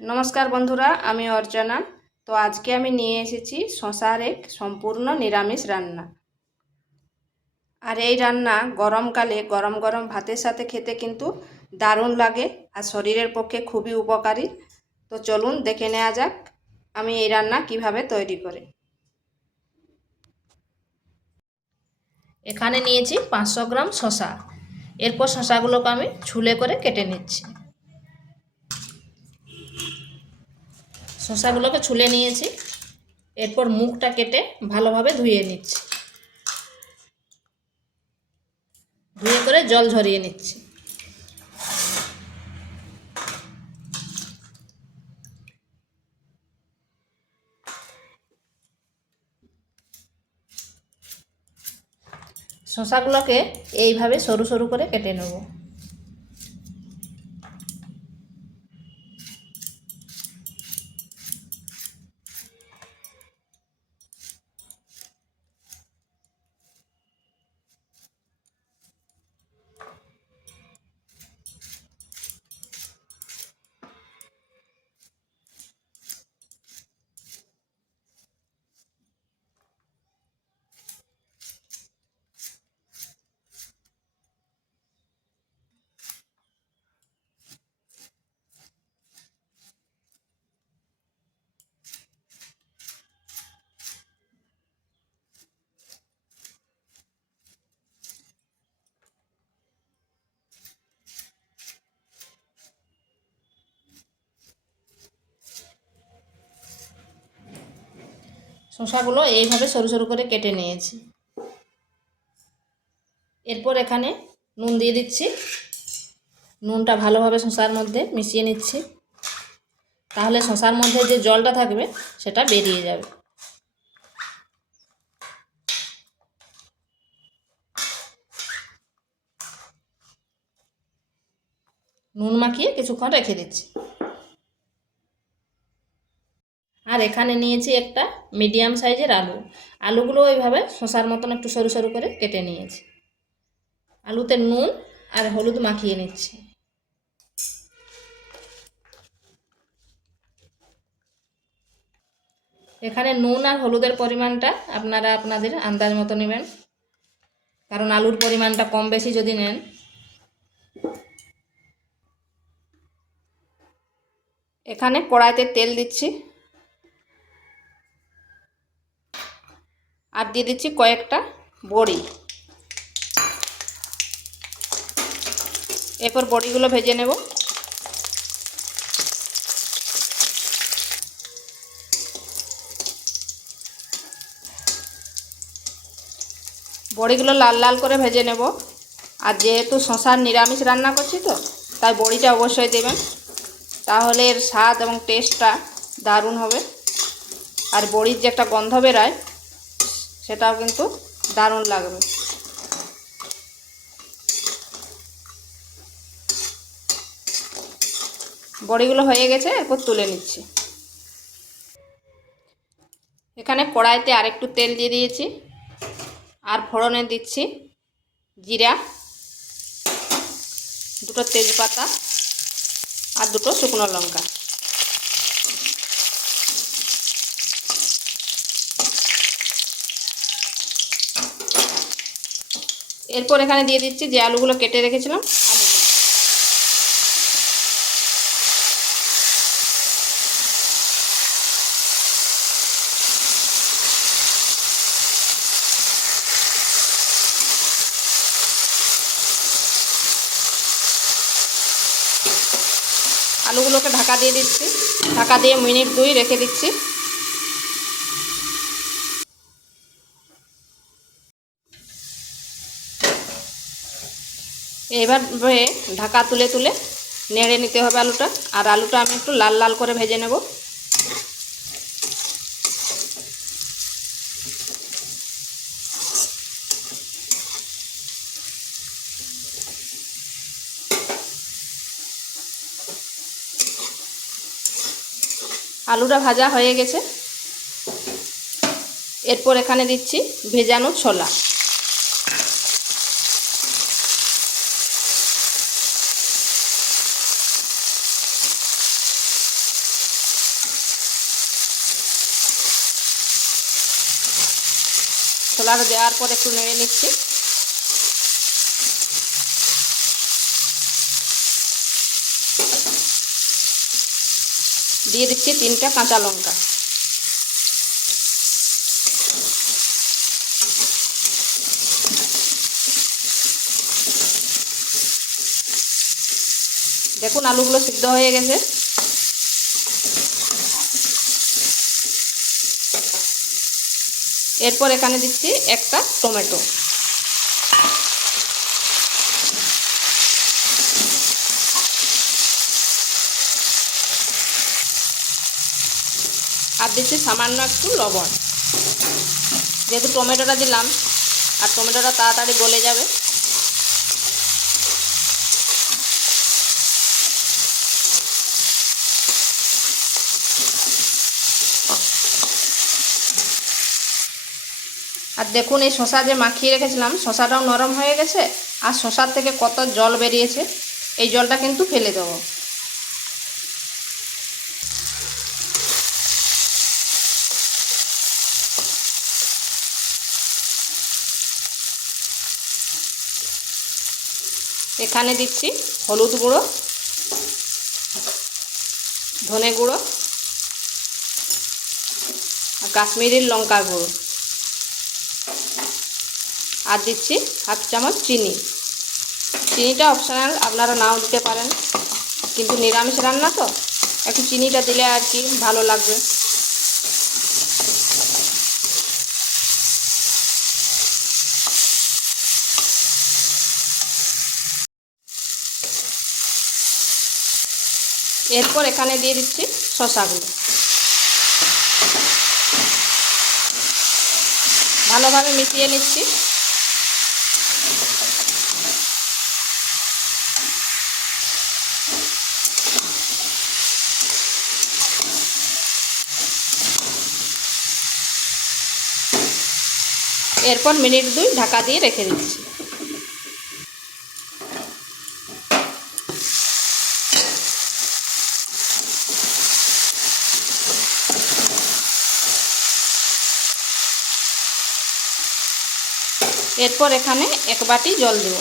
नमस्कार बंधुरा आमी अर्चना। तो आज के आमी निये एसेछि शशार एक सम्पूर्ण निरामिष रान्ना। और ये रान्ना गरम काले गरम गरम भातेर साथे खेते किन्तु दारुण लागे और शरीरेर पक्षे खूबई उपकारी। तो चलुन देखे नेওয়া যাক आमी এই রান্না কিভাবে তৈরি করি। এখানে নিয়েছি 500 গ্রাম শসা। এরপর শসাগুলোকে আমি ছুলে করে কেটে নিচ্ছি। শসাগুলোকে ছুলে নিয়েছি। এরপর মুখটা কেটে ভালোভাবে ধুয়ে নিচ্ছি। ধুয়ে করে জল ঝরিয়ে নিচ্ছি। শসাগুলোকে এইভাবে সরু সরু করে কেটে নেব। শসাগুলো এইভাবে সরু সরু করে কেটে নিয়েছি। এরপর এখানে নুন দিয়ে দিচ্ছি। নুনটা ভালোভাবে শসার মধ্যে মিশিয়ে নিচ্ছি, তাহলে শসার মধ্যে যে জলটা থাকবে সেটা বেরিয়ে যাবে। নুন মাখিয়ে কিছুক্ষণ রেখে দিচ্ছি। আর এখানে নিয়েছি একটা মিডিয়াম সাইজের আলু। আলুগুলো ওইভাবে শসার মতন একটু সরু সরু করে কেটে নিয়েছি। আলুতে নুন আর হলুদ মাখিয়ে নিচ্ছি। এখানে নুন আর হলুদের পরিমাণটা আপনারা আপনাদের আন্দাজ মতো নেবেন, কারণ আলুর পরিমাণটা কম বেশি যদি নেন। এখানে কড়াইতে তেল দিচ্ছি আর দিয়ে দিচ্ছি কয়েকটা বড়ি। এরপর বড়িগুলো ভেজে নেব। বড়িগুলো লাল লাল করে ভেজে নেব। আর যেহেতু শসার নিরামিষ রান্না করছি তো তাই বড়িটা অবশ্যই দেবেন, তাহলে এর স্বাদ এবং টেস্টটা দারুণ হবে। আর বড়ির যে একটা গন্ধ বেরায় সেটাও কিন্তু দারুণ লাগবে। বড়িগুলো হয়ে গেছে, এরপর তুলে নিচ্ছি। এখানে কড়াইতে আরেকটু তেল দিয়ে দিয়েছি আর ফোড়নে দিচ্ছি জিরা, দুটো তেজপাতা আর দুটো শুকনো লঙ্কা। এরপর এখানে দিয়ে দিচ্ছি যে আলুগুলো কেটে রেখেছিলাম আলুগুলোকে ঢাকা দিয়ে দিচ্ছি। ঢাকা দিয়ে মিনিট 2 রেখে দিচ্ছি। এইভাবে ঢাকা তুলে তুলে নেড়ে নিতে হবে আলুটা। আর আলুটা আমি একটু লাল লাল করে ভেজে নেব। আলুটা ভাজা হয়ে গেছে। এরপর এখানে দিচ্ছি ভেজানো ছোলা। ছোলাটা দেওয়ার পর একটু নেড়ে নিচ্ছি। দিয়ে দিচ্ছি 3টা কাঁচা লঙ্কা। দেখুন আলুগুলো সিদ্ধ হয়ে গেছে। এরপর এখানে দিচ্ছি একটা টমেটো। আর দিচ্ছি সামান্য একটু লবণ। যেহেতু টমেটোটা দিলাম আর টমেটোটা তাড়াতাড়ি গলে যাবে। আর দেখুন এই শসা যে মাখিয়ে রেখেছিলাম শসাটাও নরম হয়ে গেছে আর শসার থেকে কত জল বেরিয়েছে। এই জলটা কিন্তু ফেলে দেবো। এখানে দিচ্ছি হলুদ গুঁড়ো, ধনে গুঁড়ো আর কাশ্মীরি লঙ্কার গুঁড়ো। আর দিচ্ছি হাফ চামচ চিনি। চিনিটা অপশনাল, আপনারা নাও দিতে পারেন, কিন্তু নিরামিষ রান্না তো একটু চিনিটা দিলে আর কি ভালো লাগবে। এরপর এখানে দিয়ে দিচ্ছি শসাগুলো। ভালোভাবে মিশিয়ে নিচ্ছি। এরপর মিনিট 2 ঢাকা দিয়ে রেখে দিচ্ছি। এরপর এখানে 1 বাটি জল দেব।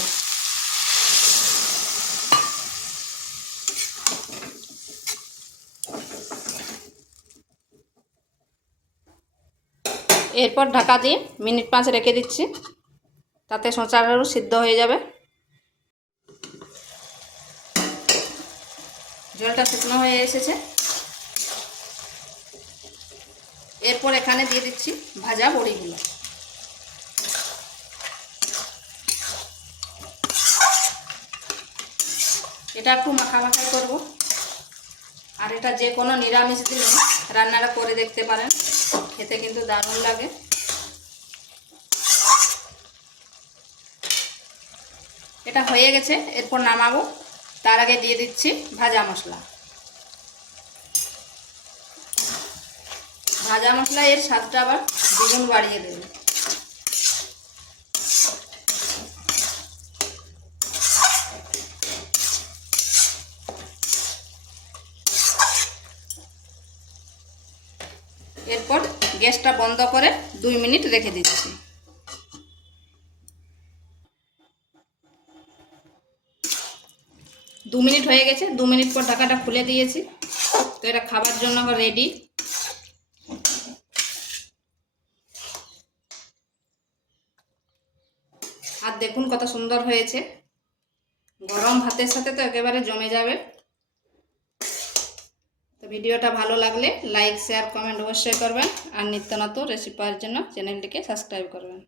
এরপর ঢাকা দিয়ে মিনিট 5 রেখে দিচ্ছি, তাতে শসাটাও সিদ্ধ হয়ে যাবে। জলটা শুকনো হয়ে এসেছে। এরপর এখানে দিয়ে দিচ্ছি ভাজা বড়িগুলো। এটা একটু মাখামাখাই করব। আর এটা যে কোনো নিরামিষ দিনে রান্নাটা করে দেখতে পারেন, খেতে কিন্তু দারুণ লাগে। এটা হয়ে গেছে, এরপর নামাবো। তার আগে দিয়ে দিচ্ছি ভাজা মশলা। ভাজা মশলা এর স্বাদটা আবার দ্বিগুণ বাড়িয়ে দেবে। এরপর গ্যাসটা বন্ধ করে 2 মিনিট রেখে দিচ্ছি। 2 মিনিট হয়ে গেছে। 2 মিনিট পর ঢাকাটা খুলে দিয়েছি। তো এটা খাবার জন্য রেডি। আর দেখুন কত সুন্দর হয়েছে। গরম ভাতের সাথে তো একেবারে জমে যাবে। তো ভিডিওটা ভালো লাগলে লাইক, শেয়ার, কমেন্ট অবশ্যই করবেন। আর নিত্য নতুন রেসিপি পাওয়ার জন্য চ্যানেলটিকে সাবস্ক্রাইব করবেন।